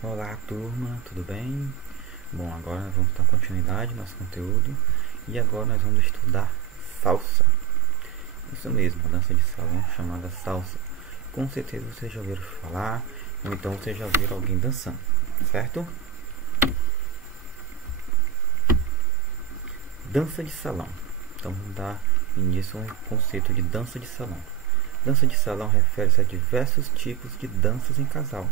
Olá turma, tudo bem? Bom, agora nós vamos dar continuidade ao nosso conteúdo e agora nós vamos estudar salsa. Isso mesmo, a dança de salão chamada salsa. Com certeza vocês já ouviram falar ou então vocês já viram alguém dançando, certo? Dança de salão. Então vamos dar início ao conceito de dança de salão. Dança de salão refere-se a diversos tipos de danças em casal,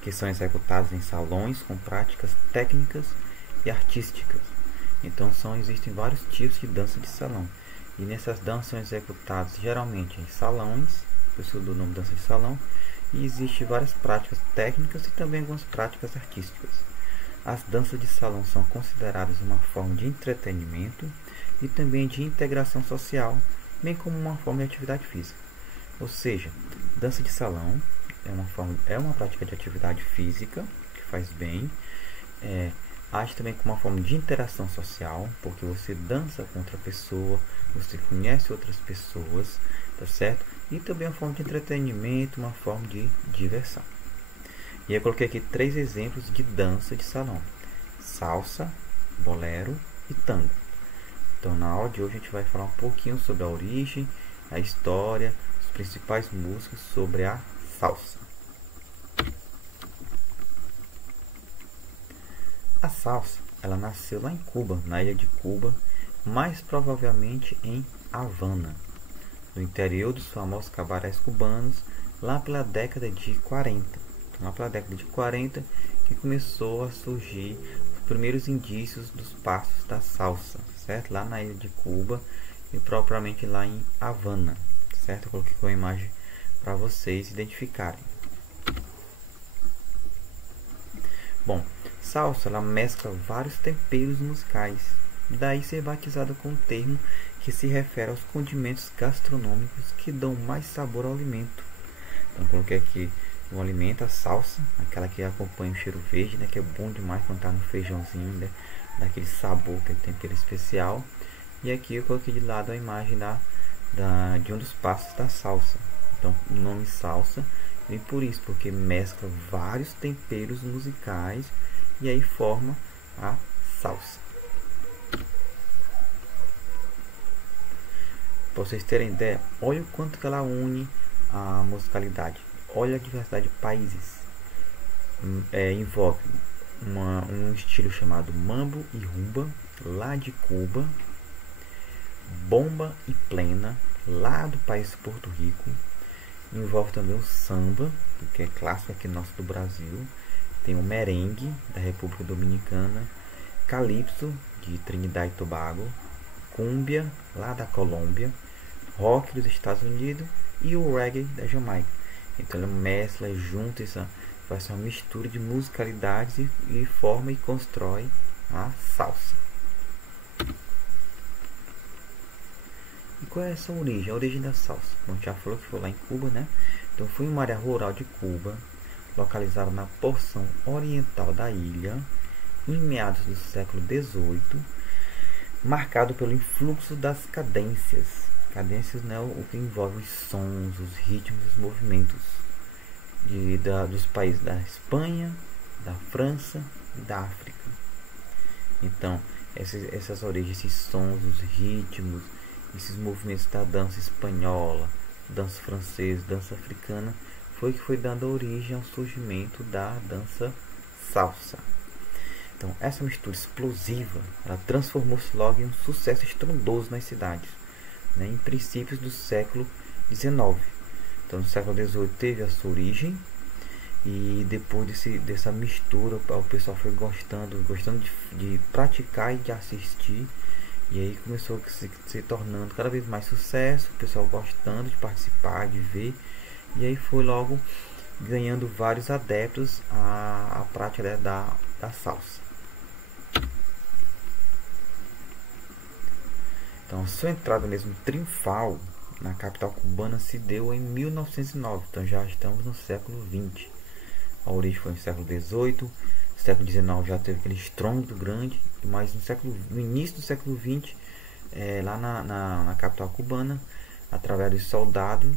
que são executadas em salões com práticas técnicas e artísticas. Então existem vários tipos de dança de salão. E nessas danças são executadas geralmente em salões, por isso do nome dança de salão, e existem várias práticas técnicas e também algumas práticas artísticas. As danças de salão são consideradas uma forma de entretenimento e também de integração social, bem como uma forma de atividade física. Ou seja, dança de salão é uma prática de atividade física que faz bem. Age também como uma forma de interação social, porque você dança com outra pessoa, você conhece outras pessoas, tá certo? E também uma forma de entretenimento, uma forma de diversão. E eu coloquei aqui 3 exemplos de dança de salão: salsa, bolero e tango. Então na aula de hoje a gente vai falar um pouquinho sobre a origem, a história, os principais músicos sobre a salsa. A salsa, ela nasceu lá em Cuba, na ilha de Cuba, mais provavelmente em Havana, no interior dos famosos cabarés cubanos, lá pela década de 40. Então, lá pela década de 40 que começou a surgir os primeiros indícios dos passos da salsa, certo? Lá na ilha de Cuba e propriamente lá em Havana, certo? Eu coloquei com a imagem para vocês identificarem. Bom, salsa ela mescla vários temperos musicais, daí ser batizada com um termo que se refere aos condimentos gastronômicos que dão mais sabor ao alimento. Então coloquei aqui o alimento, a salsa, aquela que acompanha o cheiro verde, né, que é bom demais quando está no feijãozinho, né, daquele sabor, aquele tempero especial. E aqui eu coloquei de lado a imagem de um dos passos da salsa. Então o nome salsa vem por isso, porque mescla vários temperos musicais e aí forma a salsa. Para vocês terem ideia, olha o quanto que ela une a musicalidade. Olha a diversidade de países. Envolve um estilo chamado mambo e rumba, lá de Cuba, bomba e plena, lá do país Porto Rico. Envolve também o samba, que é clássico aqui nosso do Brasil. Tem o merengue, da República Dominicana, calypso, de Trinidad e Tobago, cúmbia, lá da Colômbia, rock dos Estados Unidos e o reggae da Jamaica. Então ela mescla junto, faz uma mistura de musicalidades e forma e constrói a salsa. E qual é essa origem? A origem da salsa. Bom, já falou que foi lá em Cuba, né? Então foi uma área rural de Cuba, localizada na porção oriental da ilha, em meados do século XVIII, marcado pelo influxo das cadências. Cadências, né, o que envolve os sons, os ritmos, os movimentos dos países da Espanha, da França e da África. Então, essas origens, esses sons, os ritmos, esses movimentos da dança espanhola, dança francesa, dança africana, que foi dando origem ao surgimento da dança salsa. Então, essa mistura explosiva, ela transformou-se logo em um sucesso estrondoso nas cidades, né, em princípios do século XIX. Então, no século XVIII teve a sua origem, e depois dessa mistura, o pessoal foi gostando de praticar e de assistir, e aí começou a se tornando cada vez mais sucesso, o pessoal gostando de participar, de ver, e aí foi logo ganhando vários adeptos à prática da salsa. Então, a sua entrada mesmo triunfal na capital cubana se deu em 1909, então já estamos no século XX. A origem foi no século XVIII, século XIX já teve aquele estrondo grande, mas no início do século XX, lá na capital cubana, através dos soldados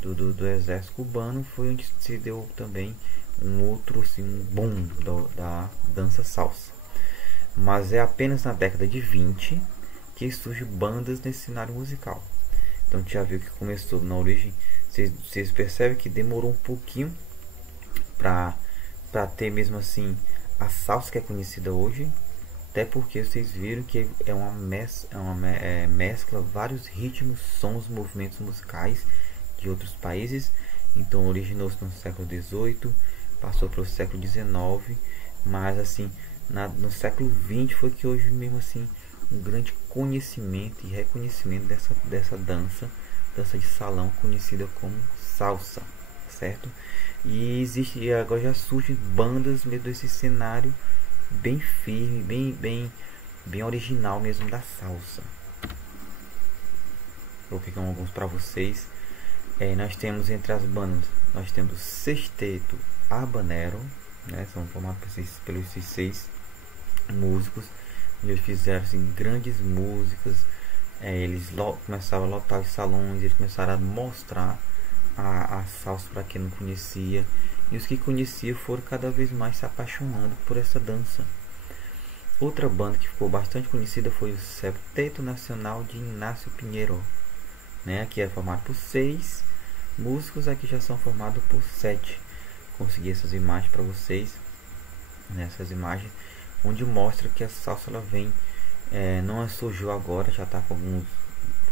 do exército cubano, foi onde se deu também um outro assim, um boom da dança salsa. Mas é apenas na década de 20 que surgem bandas nesse cenário musical. Então já viu que começou na origem, vocês percebem que demorou um pouquinho para ter mesmo assim a salsa que é conhecida hoje, até porque vocês viram que é uma mescla vários ritmos, sons, movimentos musicais de outros países. Então originou-se no século XVIII, passou para o século XIX, mas assim no século XX foi que hoje mesmo assim um grande conhecimento e reconhecimento dessa dança de salão conhecida como salsa, certo? E existe, agora já surgem bandas mesmo desse cenário bem firme, bem original mesmo da salsa. Vou pegar alguns para vocês. Nós temos entre as bandas, nós temos Sexteto Habanero, né? São formados pelos esses 6 músicos. Eles fizeram assim, grandes músicas. Eles começaram a lotar os salões, eles começaram a mostrar a salsa para quem não conhecia, e os que conheciam foram cada vez mais se apaixonando por essa dança. Outra banda que ficou bastante conhecida foi o Septeto Nacional de Inácio Pinheiro, né? Aqui é formado por 6 músicos, aqui já são formados por 7. Consegui essas imagens para vocês, né? Essas imagens onde mostra que a salsa ela vem, não surgiu agora, já está com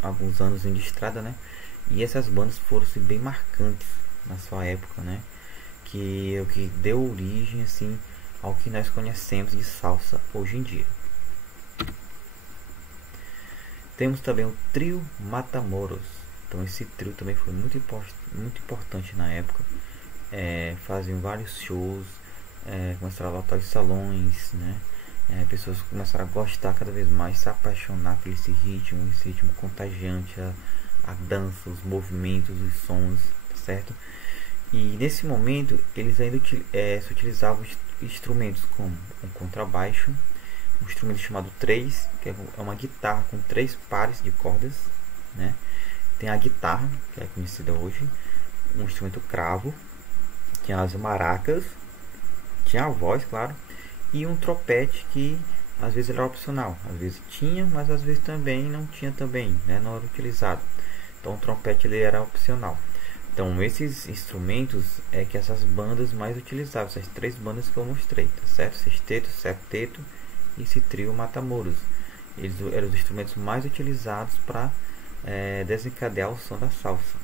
alguns anos de estrada, né? E essas bandas foram assim, bem marcantes na sua época, né? Que o que deu origem assim ao que nós conhecemos de salsa hoje em dia. Temos também o trio Matamoros. Então esse trio também foi muito importante na época. Faziam vários shows, começaram a lotar os salões, né? Pessoas começaram a gostar cada vez mais, se apaixonar por esse ritmo contagiante, a dança, os movimentos, os sons, certo? E nesse momento eles ainda se utilizavam instrumentos como um contrabaixo, um instrumento chamado 3, que é uma guitarra com 3 pares de cordas, né? Tem a guitarra, que é conhecida hoje, um instrumento cravo, tinha as maracas, tinha a voz, claro, e um trompete que às vezes era opcional, às vezes tinha, mas às vezes também não tinha também, né? Não era utilizado. Então o trompete ele era opcional. Então esses instrumentos é que essas bandas mais utilizavam, essas 3 bandas que eu mostrei, tá certo? Sexteto, Septeto e esse trio Matamoros. Eles eram os instrumentos mais utilizados para desencadear o som da salsa.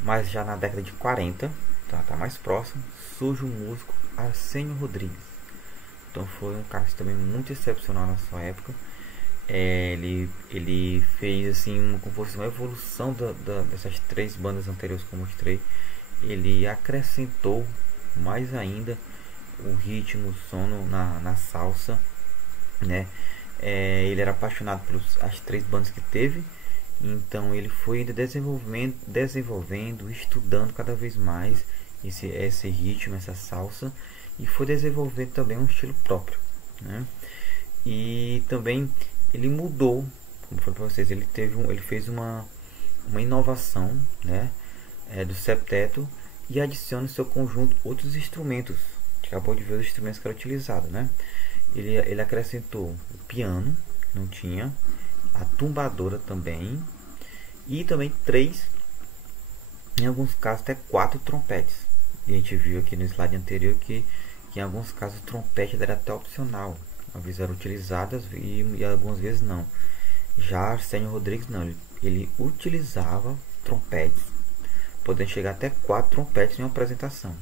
Mas já na década de 40, tá mais próximo, surge o músico Arsenio Rodrigues. Então foi um cara também muito excepcional na sua época. Ele fez assim uma evolução dessas 3 bandas anteriores que eu mostrei. Ele acrescentou mais ainda o ritmo, o som na salsa, né? Ele era apaixonado pelas 3 bandas que teve, então ele foi ainda desenvolvendo, estudando cada vez mais esse ritmo, essa salsa, e foi desenvolvendo também um estilo próprio, né? E também ele mudou, como falei para vocês, ele fez uma inovação, né? Do septeto, e adiciona no seu conjunto outros instrumentos. Acabou de ver os instrumentos que eram utilizados, né? Ele acrescentou o piano, não tinha, a tumbadora também, e também 3, em alguns casos até 4 trompetes. E a gente viu aqui no slide anterior que em alguns casos o trompete era até opcional, às vezes era utilizado e algumas vezes não. Já Arsenio Rodrigues não, ele utilizava trompetes, podendo chegar até 4 trompetes em uma apresentação.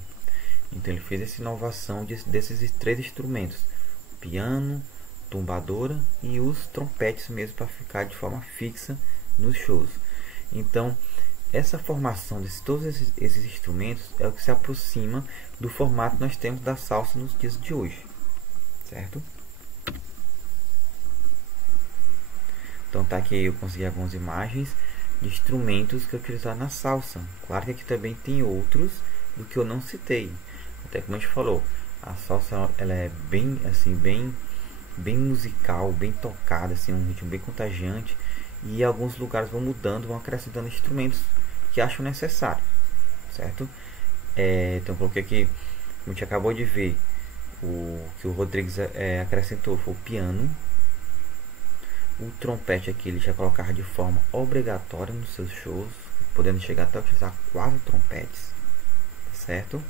Então ele fez essa inovação desses 3 instrumentos: piano, tumbadora e os trompetes mesmo, para ficar de forma fixa nos shows. Então essa formação de todos esses instrumentos é o que se aproxima do formato que nós temos da salsa nos dias de hoje, certo? Então tá aqui, eu consegui algumas imagens de instrumentos que eu utilizar na salsa. Claro que aqui também tem outros do que eu não citei. Até como a gente falou, a salsa ela é bem assim, bem musical, bem tocada, assim, um ritmo bem contagiante, e alguns lugares vão mudando, vão acrescentando instrumentos que acham necessário, certo? Então coloquei aqui, a gente acabou de ver, o que o Rodrigues acrescentou foi o piano. O trompete aqui ele já colocava de forma obrigatória nos seus shows, podendo chegar até a utilizar 4 trompetes, certo?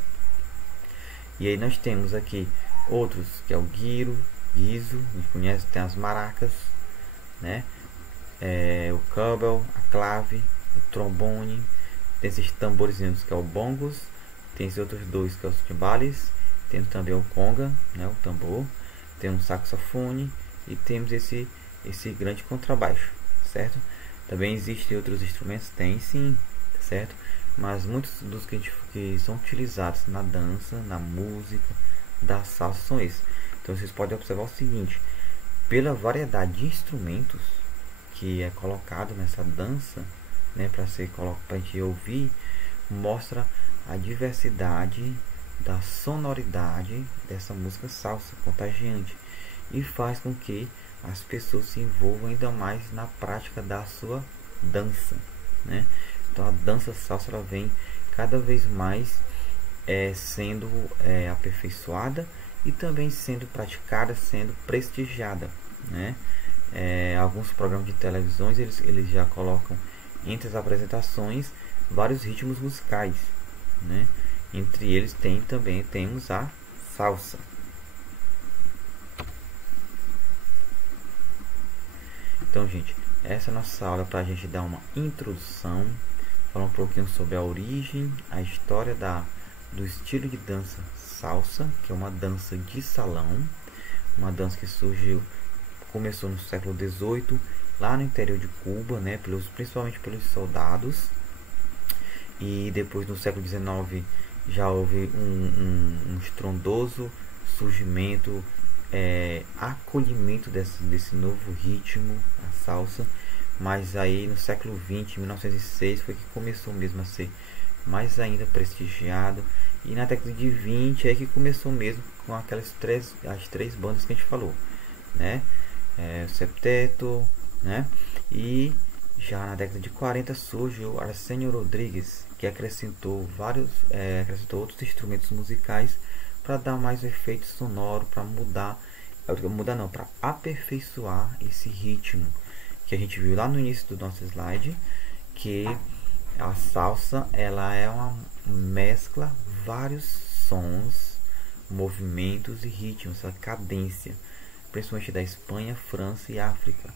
E aí nós temos aqui outros, que é o guiro, guizo, a gente conhece, tem as maracas, né? O câmbel, a clave, o trombone, tem esses tamborzinhos que é o bongos, tem esses outros dois que é os timbales, temos também o conga, né, o tambor, tem um saxofone e temos esse grande contrabaixo, certo? Também existem outros instrumentos, tem sim, certo? Mas muitos dos que são utilizados na dança, na música, da salsa são esses. Então vocês podem observar o seguinte: pela variedade de instrumentos que é colocado nessa dança, né, para a gente ouvir, mostra a diversidade da sonoridade dessa música salsa contagiante e faz com que as pessoas se envolvam ainda mais na prática da sua dança, né? Então a dança salsa ela vem cada vez mais sendo aperfeiçoada e também sendo praticada, sendo prestigiada, né? Alguns programas de televisões eles já colocam entre as apresentações vários ritmos musicais, né? Entre eles temos a salsa. Então, gente, essa é a nossa aula para a gente dar uma introdução, falar um pouquinho sobre a origem, a história do estilo de dança salsa, que é uma dança de salão, uma dança que começou no século XVIII, lá no interior de Cuba, né, principalmente pelos soldados, e depois no século XIX já houve um estrondoso surgimento, acolhimento desse novo ritmo, a salsa. Mas aí no século XX, 1906, foi que começou mesmo a ser mais ainda prestigiado, e na década de 20 é que começou mesmo com as três bandas que a gente falou, né? O Septeto, né? E já na década de 40 surge o Arsenio Rodrigues, que acrescentou outros instrumentos musicais para dar mais efeito sonoro, para para aperfeiçoar esse ritmo que a gente viu lá no início do nosso slide, que a salsa ela é uma mescla vários sons, movimentos e ritmos, a cadência, principalmente da Espanha, França e África,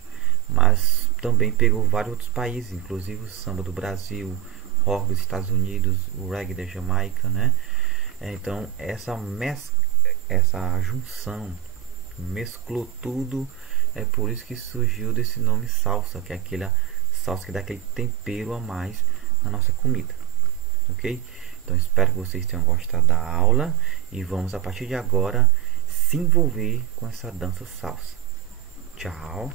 mas também pegou vários outros países, inclusive o samba do Brasil, rock dos Estados Unidos, o reggae da Jamaica, né? Então essa junção mesclou tudo, é por isso que surgiu desse nome salsa, que é aquela salsa que dá aquele tempero a mais na nossa comida, ok? Então espero que vocês tenham gostado da aula e vamos a partir de agora se envolver com essa dança salsa. Tchau!